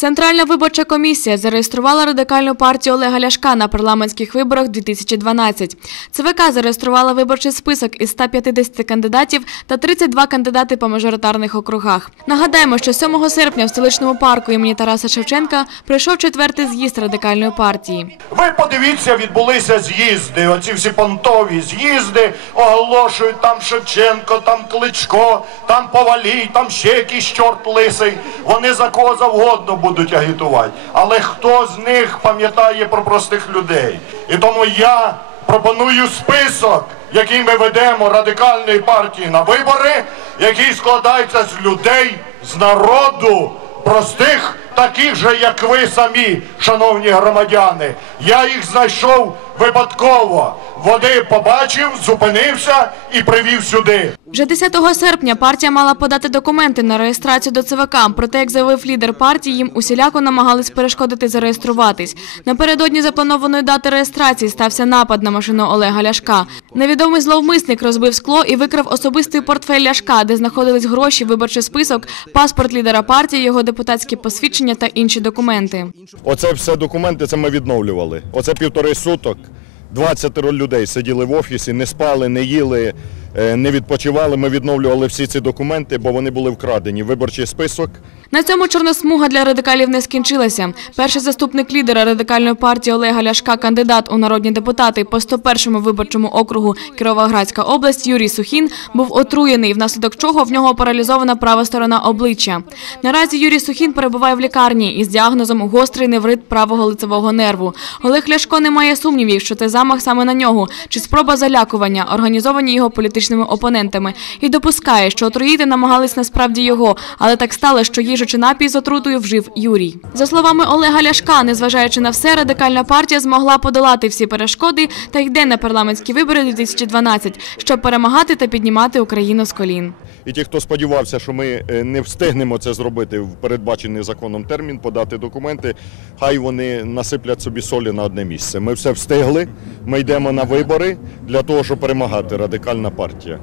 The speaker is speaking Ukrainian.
Центральна виборча комісія зареєструвала радикальну партію Олега Ляшка на парламентських виборах 2012. ЦВК зареєструвала виборчий список із 150 кандидатів та 32 кандидати по мажоритарних округах. Нагадаємо, що 7 серпня в столичному парку імені Тараса Шевченка пройшов четвертий з'їзд радикальної партії. Ви подивіться, відбулися з'їзди. Оці всі понтові з'їзди оголошують там Шевченко, там Кличко, там Повалій, там ще якийсь чорт лисий. Вони за кого завгодно будуть агітувати. Але хто з них пам'ятає про простих людей? І тому я пропоную список, який ми ведемо радикальної партії на вибори, який складається з людей, з народу, простих, таких же, як ви самі, шановні громадяни. Я їх знайшов випадково. Води побачив, зупинився і привів сюди. Вже 10 серпня партія мала подати документи на реєстрацію до ЦВК, проте, як заявив лідер партії, їм усіляко намагались перешкодити зареєструватись. Напередодні запланованої дати реєстрації стався напад на машину Олега Ляшка. Невідомий зловмисник розбив скло і викрав особистий портфель Ляшка, де знаходились гроші, виборчий список, паспорт лідера партії, його депутатські посвідчення та інші документи. Оце все документи, це ми відновлювали. Оце півтори суток. 20 людей сиділи в офісі, не спали, не їли, не відпочивали. Ми відновлювали всі ці документи, бо вони були вкрадені. Виборчий список. На цьому чорна смуга для радикалів не скінчилася. Перший заступник лідера радикальної партії Олега Ляшка, кандидат у народні депутати по 101-му виборчому округу Кіровоградська область Юрій Сухін був отруєний, внаслідок чого в нього паралізована права сторона обличчя. Наразі Юрій Сухін перебуває в лікарні із діагнозом гострий неврит правого лицевого нерву. Олег Ляшко не має сумнівів, що це замах саме на нього, чи спроба залякування, організовані його політичними опонентами, і допускає, що отруїти намагались насправді його, але так стало, що їжу чи напій з отрутою вжив Юрій. За словами Олега Ляшка, незважаючи на все, радикальна партія змогла подолати всі перешкоди та йде на парламентські вибори 2012, щоб перемагати та піднімати Україну з колін. І ті, хто сподівався, що ми е, не встигнемо це зробити в передбачений законом термін, подати документи, хай вони насиплять собі солі на одне місце. Ми все встигли. Ми йдемо на вибори для того, щоб перемагати радикальна партія.